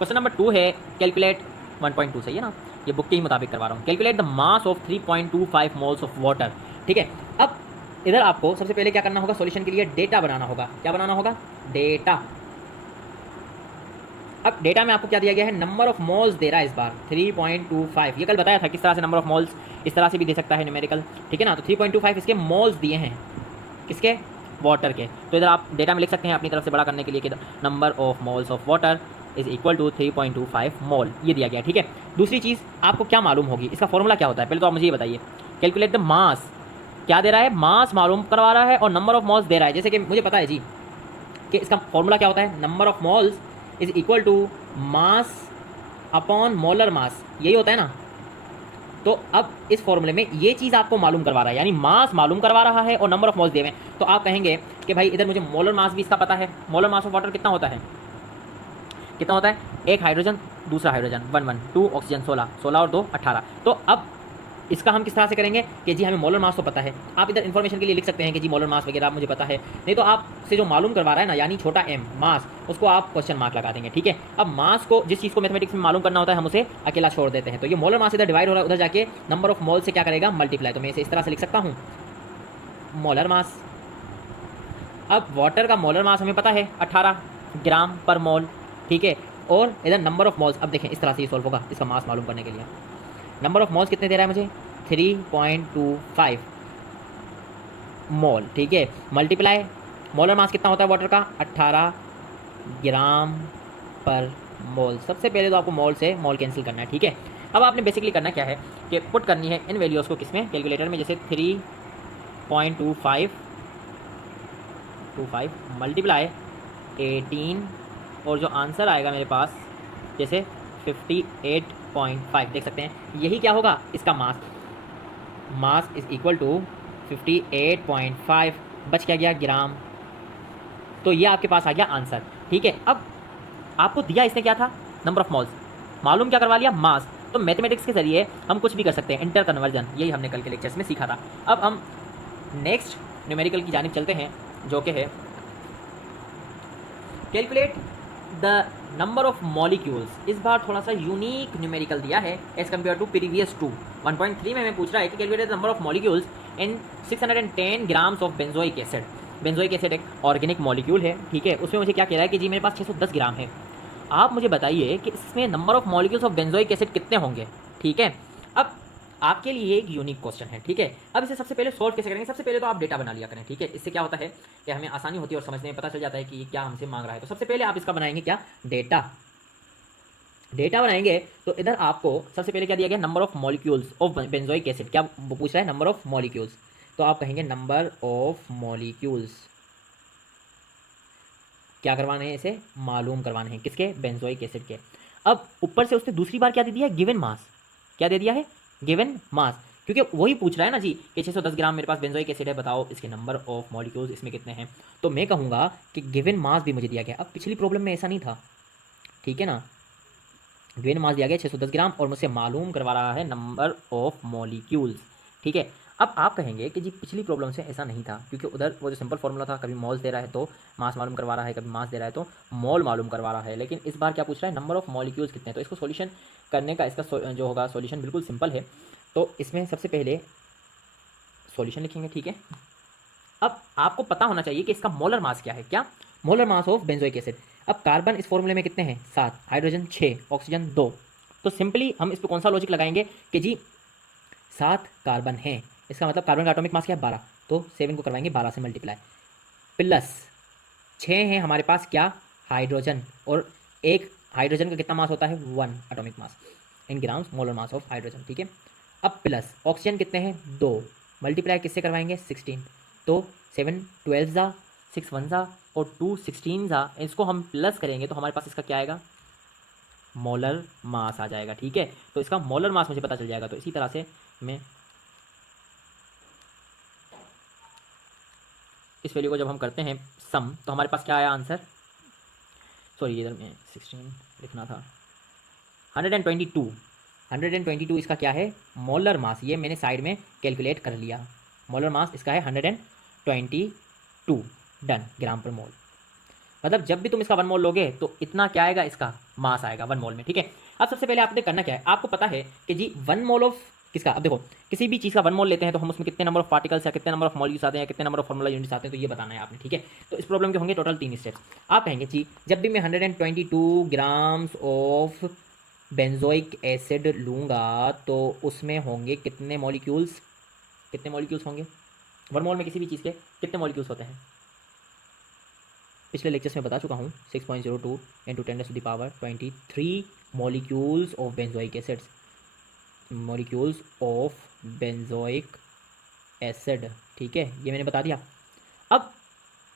Question number 2 है calculate 1.2 सही है ना, ये बुक के ही मुताबिक करवा रहा हूँ। Calculate the mass of 3.25 moles of water. ठीक है, अब इधर आपको सबसे पहले क्या करना होगा, सॉल्यूशन के लिए डेटा बनाना होगा। क्या बनाना होगा, डेटा। अब डेटा में आपको क्या दिया गया है, नंबर ऑफ मोल्स दे रहा है इस बार 3.25। ये कल बताया था किस तरह से नंबर ऑफ मोल्स इस तरह से भी दे सकता है न्यूमेरिकल। ठीक है ना, तो 3.25 इसके मोल्स दिए हैं, किसके, वाटर के। तो इधर आप डेटा में लिख सकते हैं अपनी तरफ से बड़ा करने के लिए कि number of moles of water is equal to 3.25 mole, ये दिया गया। ठीक है, दूसरी चीज़ आपको क्या मालूम होगी, इसका फॉर्मूला क्या होता है, पहले तो आप मुझे ये बताइए। कैलकुलेट द मास, क्या दे रहा है, मास मालूम करवा रहा है और नंबर ऑफ मोल्स दे रहा है। जैसे कि मुझे पता है जी कि इसका फॉर्मूला क्या होता है, number of moles is equal to mass upon molar mass, यही होता है ना। तो अब इस फॉर्मूले में ये चीज़ आपको मालूम करवा रहा है, यानी मास मालूम करवा रहा है और नंबर ऑफ मोल्स दिए हुए हैं। तो आप कहेंगे कि भाई इधर मुझे मोलर मास भी इसका पता है। मोलर मास ऑफ वाटर कितना होता है, कितना होता है, एक हाइड्रोजन दूसरा हाइड्रोजन 1 1, 2 ऑक्सीजन 16, 16 और 2 18। तो अब इसका हम किस तरह से करेंगे कि जी हमें मोलर मास तो पता है, आप इधर इन्फॉर्मेशन के लिए लिख सकते हैं कि जी मोलर मास वगैरह मुझे पता है, नहीं तो आपसे जो मालूम करवा रहा है ना, यानी छोटा m मास, उसको आप क्वेश्चन मार्क लगा देंगे। ठीक है, अब मास को, जिस चीज़ को मैथमेटिक्स में मालूम करना होता है, हम उसे अकेला छोड़ देते हैं। तो ये मोलर मास इधर डिवाइड हो रहा है, उधर जाके नंबर ऑफ मोल से क्या करेगा, मल्टीप्लाई। तो मैं इसे इस तरह से लिख सकता हूँ, मोलर मास। अब वाटर का मोलर मास हमें पता है 18 ग्राम पर मोल। ठीक है, और इधर नंबर ऑफ मोल्स, अब देखें इस तरह से ये सॉल्व होगा इसका मास मालूम करने के लिए। नंबर ऑफ मोल्स कितने दे रहा है मुझे, 3.25 मोल। ठीक है, मल्टीप्लाई मोलर मास कितना होता है वाटर का, 18 ग्राम पर मोल। सबसे पहले तो आपको मोल से मोल कैंसिल करना है। ठीक है, अब आपने बेसिकली करना क्या है कि पुट करनी है इन वैल्यूज़ को किसमें, कैलकुलेटर में। जैसे 3.25 मल्टीप्लाई 18 और जो आंसर आएगा मेरे पास जैसे 58.5, देख सकते हैं यही क्या होगा, इसका मास। मास इज इक्वल टू 58.5, बच क्या गया, ग्राम। तो ये आपके पास आ गया आंसर। ठीक है, अब आपको दिया इसने क्या था, नंबर ऑफ मोल्स, मालूम क्या करवा लिया, मास। तो मैथमेटिक्स के जरिए हम कुछ भी कर सकते हैं, इंटर कन्वर्जन, यही हमने कल के लेक्चर्स में सीखा था। अब हम नेक्स्ट न्यूमेरिकल की जानिब चलते हैं, जो कि है calculate the number of molecules. इस बार थोड़ा सा यूनिक न्यूमेरिकल दिया है एज कम्पेयर टू प्रीवियस 1.3 में पूछ रहा है कि calculate the number of molecules in 610 grams of benzoic acid. Benzoic acid एक ऑर्गेनिक मॉलिक्यूल है। ठीक है, उसमें मुझे क्या कह रहा है कि जी मेरे पास 610 ग्राम है। आप मुझे बताइए कि इसमें number of molecules of benzoic acid कितने होंगे। ठीक है, अब आपके लिए एक यूनिक क्वेश्चन है। ठीक है, अब इसे सबसे पहले सॉल्व कैसे करेंगे, सबसे पहले तो आप डेटा बना लिया करें। ठीक है, इससे क्या होता है कि हमें आसानी होती है और समझने में पता चल जाता है कि ये क्या हमसे मांग रहा है। तो सबसे पहले आप इसका बनाएंगे क्या, डेटा। डेटा बनाएंगे तो इधर आपको सबसे पहले क्या दिया गया, number of molecules of benzoic acid. क्या पूछ रहा है, नंबर ऑफ मॉलिक्यूल्स। तो आप कहेंगे नंबर ऑफ मॉलिक्यूल्स, क्या करवाने हैं, इसे मालूम करवाने हैं, किसके, बेंजोइक एसिड के। अब ऊपर से उसने दूसरी बार क्या दे दिया है, गिवन मास। क्या दे दिया है, गिवन मास, क्योंकि वही पूछ रहा है ना जी कि 610 ग्राम मेरे पास बेंजोइक एसिड है, बताओ इसके नंबर ऑफ मॉलिक्यूल्स इसमें कितने हैं। तो मैं कहूँगा कि गिवन मास भी मुझे दिया गया। अब पिछली प्रॉब्लम में ऐसा नहीं था, ठीक है ना, गिवन मास दिया गया 610 ग्राम और मुझसे मालूम करवा रहा है नंबर ऑफ मॉलिक्यूल्स। ठीक है, अब आप कहेंगे कि जी पिछली प्रॉब्लम से ऐसा नहीं था, क्योंकि उधर वो जो सिंपल फॉर्मूला था, कभी मॉल्स दे रहा है तो मास मालूम करवा रहा है, कभी मास दे रहा है तो मॉल मालूम करवा रहा है। लेकिन इस बार क्या पूछ रहा है, नंबर ऑफ मॉलिक्यूल्स कितने हैं। तो इसको सॉल्यूशन करने का इसका जो होगा सॉल्यूशन बिल्कुल सिंपल है। तो इसमें सबसे पहले सॉल्यूशन लिखेंगे। ठीक है, अब आपको पता होना चाहिए कि इसका मोलर मास क्या है, क्या, molar mass of benzoic acid. अब कार्बन इस फॉर्मूले में कितने हैं, 7, हाइड्रोजन 6, ऑक्सीजन 2। तो सिंपली हम इस पर कौन सा लॉजिक लगाएंगे कि जी 7 कार्बन हैं, इसका मतलब कार्बन का एटॉमिक मास क्या है, 12। तो 7 को करवाएंगे 12 से मल्टीप्लाई, प्लस 6 हैं हमारे पास क्या, हाइड्रोजन, और एक हाइड्रोजन का कितना मास होता है, 1 atomic mass in grams molar mass of hydrogen. ठीक है, अब प्लस ऑक्सीजन कितने हैं, 2, मल्टीप्लाई किससे करवाएंगे, 16। तो 7 12 जा, 6 1 जा और 2 16 जा, इसको हम प्लस करेंगे तो हमारे पास इसका क्या आएगा, मोलर मास आ जाएगा। ठीक है, तो इसका मोलर मास मुझे पता चल जाएगा। तो इसी तरह से मैं इस वैल्यू को जब हम करते हैं सम, तो हमारे पास क्या आया आंसर, सॉरी इधर में 16 लिखना था, 122। 122 इसका क्या है, मोलर मास। ये मैंने साइड में कैलकुलेट कर लिया, मोलर मास इसका है 122 डन ग्राम पर मोल। मतलब जब भी तुम इसका 1 मोल लोगे तो इतना क्या आएगा, इसका मास आएगा 1 मोल में, ठीक है। अब सबसे पहले आपने करना क्या है, आपको पता है कि जी 1 मोल ऑफ किसका, अब देखो किसी भी चीज़ का 1 मोल लेते हैं तो हम उसमें कितने नंबर ऑफ पार्टिकल्स या कितने नंबर ऑफ मॉलिक्यूल्स आते हैं या कितने नंबर ऑफ फॉर्मूला यूनिट्स आते हैं, तो ये बताना है आपने, ठीक है। तो इस प्रॉब्लम के होंगे टोटल 3 स्टेप्स। आप कहेंगे जी जब भी मैं 122 ग्राम्स ऑफ बेंजोइक एसिड लूँगा तो उसमें होंगे कितने मॉलिक्यूल्स, कितने मॉलिक्यूल्स होंगे 1 मोल में किसी भी चीज़ के कितने मॉलिक्यूल्स होते हैं। पिछले लेक्चर्स में बता चुका हूँ 6.02 into 10⁻23 molecules of benzoic acids, molecules of benzoic acid, ठीक है, ये मैंने बता दिया। अब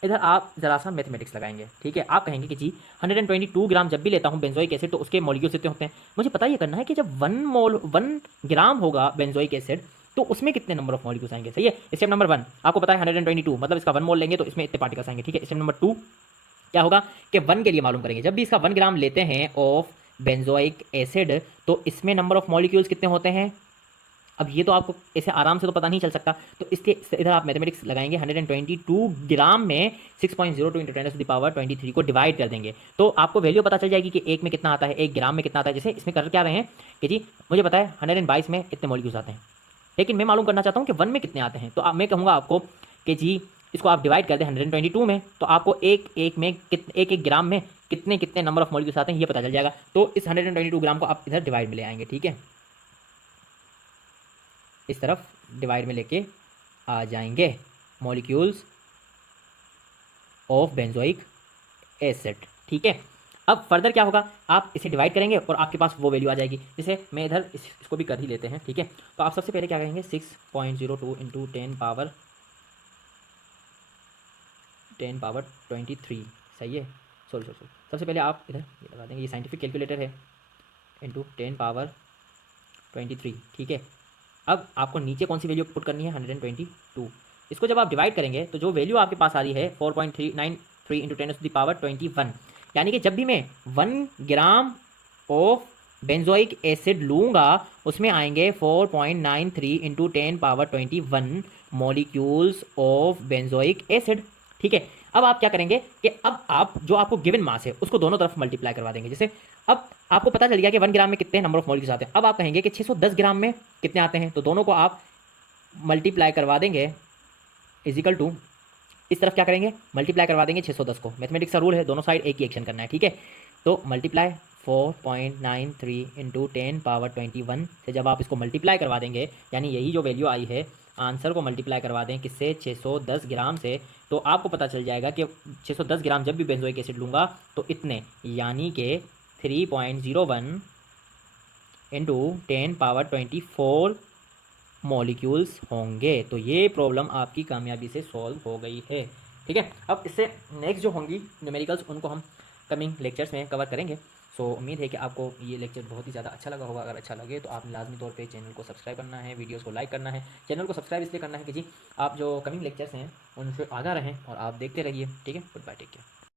इधर आप ज़रा सा मैथमेटिक्स लगाएंगे, ठीक है। आप कहेंगे कि जी 122 ग्राम जब भी लेता हूँ बेंजोइक एसिड तो उसके मॉलिक्यूल्स कितने होते हैं, मुझे पता ये करना है कि जब 1 ग्राम होगा बेंजोइक एसिड तो उसमें कितने नंबर ऑफ मॉलिक्यूल्स आएंगे, सही है। स्टेप नंबर 1 आपको पता है 122, मतलब इसका 1 मोल लेंगे तो इसमें इतने पार्टिकल्स आएंगे, ठीक है। स्टेप नंबर 2 क्या होगा कि 1 के लिए मालूम करेंगे, जब भी इसका 1 ग्राम लेते हैं ऑफ बेंजोइक एसिड तो इसमें नंबर ऑफ मॉलिक्यूल्स कितने होते हैं। अब ये तो आपको ऐसे आराम से तो पता नहीं चल सकता, तो इसके इधर आप मैथमेटिक्स लगाएंगे। 122 ग्राम में 6.02 इंटू 10⁻23 को डिवाइड कर देंगे तो आपको वैल्यू पता चल जाएगी कि एक में कितना आता है, 1 ग्राम में कितना आता है। जैसे इसमें कर क्या रहे हैं कि जी मुझे पता है 122 में इतने मॉलिक्यूल्स आते हैं, लेकिन मैं मालूम करना चाहता हूँ कि 1 में कितने आते हैं, तो मैं कहूँगा आपको कि जी इसको आप डिवाइड कर दें 122 में तो आपको एक ग्राम में कितने कितने नंबर ऑफ मॉलिक्यूल्स आते हैं ये पता चल जाएगा। तो इस 122 ग्राम को आप इधर डिवाइड में ले आएंगे, ठीक है, इस तरफ डिवाइड में लेके आ जाएंगे मॉलिक्यूल्स ऑफ बेंजोइक एसिड, ठीक है। अब फर्दर क्या होगा, आप इसे डिवाइड करेंगे और आपके पास वो वैल्यू आ जाएगी। जैसे मैं इधर इसको भी कर ही लेते हैं, ठीक है। तो आप सबसे पहले क्या करेंगे 6.02 इंटू 10⁻23, सही है, सॉरी सबसे पहले आप इधर ये लगा देंगे, ये साइंटिफिक कैलकुलेटर है, इंटू 10⁻23, ठीक है। अब आपको नीचे कौन सी वैल्यू पुट करनी है 122, इसको जब आप डिवाइड करेंगे तो जो वैल्यू आपके पास आ रही है 4.393 इंटू 10⁻21, यानी कि जब भी मैं 1 ग्राम ऑफ बेंजोइक एसिड लूँगा उसमें आएंगे 4.93 into 10⁻21 molecules of benzoic acid, ठीक है। अब आप क्या करेंगे कि अब आप जो आपको गिवन मास है उसको दोनों तरफ मल्टीप्लाई करवा देंगे। जैसे अब आपको पता चल गया कि 1 ग्राम में कितने नंबर ऑफ मॉलिक्यूल्स आते हैं, अब आप कहेंगे कि 610 ग्राम में कितने आते हैं, तो दोनों को आप मल्टीप्लाई करवा देंगे इजिकल टू, इस तरफ क्या करेंगे मल्टीप्लाई करवा देंगे 610 को, मैथमेटिक्स का रूल है दोनों साइड एक ही एक्शन करना है, ठीक है। तो मल्टीप्लाई 4.93 इंटू 10⁻21 से जब आप इसको मल्टीप्लाई करवा देंगे, यानी यही जो वैल्यू आई है आंसर को मल्टीप्लाई करवा दें किससे 610 ग्राम से, तो आपको पता चल जाएगा कि 610 ग्राम जब भी बेंजोइक एसिड लूँगा तो इतने, यानी कि 3.01 इंटू 10⁻24 मॉलिक्यूल्स होंगे। तो ये प्रॉब्लम आपकी कामयाबी से सॉल्व हो गई है, ठीक है। अब इससे नेक्स्ट जो होंगी न्यूमेरिकल्स उनको हम कमिंग लेक्चर्स में कवर करेंगे। सो उम्मीद है कि आपको ये लेक्चर बहुत ही ज़्यादा अच्छा लगा होगा। अगर अच्छा लगे तो आपने लाजमी तौर पे चैनल को सब्सक्राइब करना है, वीडियोस को लाइक करना है। चैनल को सब्सक्राइब इसलिए करना है कि जी आप जो कमिंग लेक्चर्स हैं उनसे आगाह रहें और आप देखते रहिए, ठीक है। Goodbye, take care.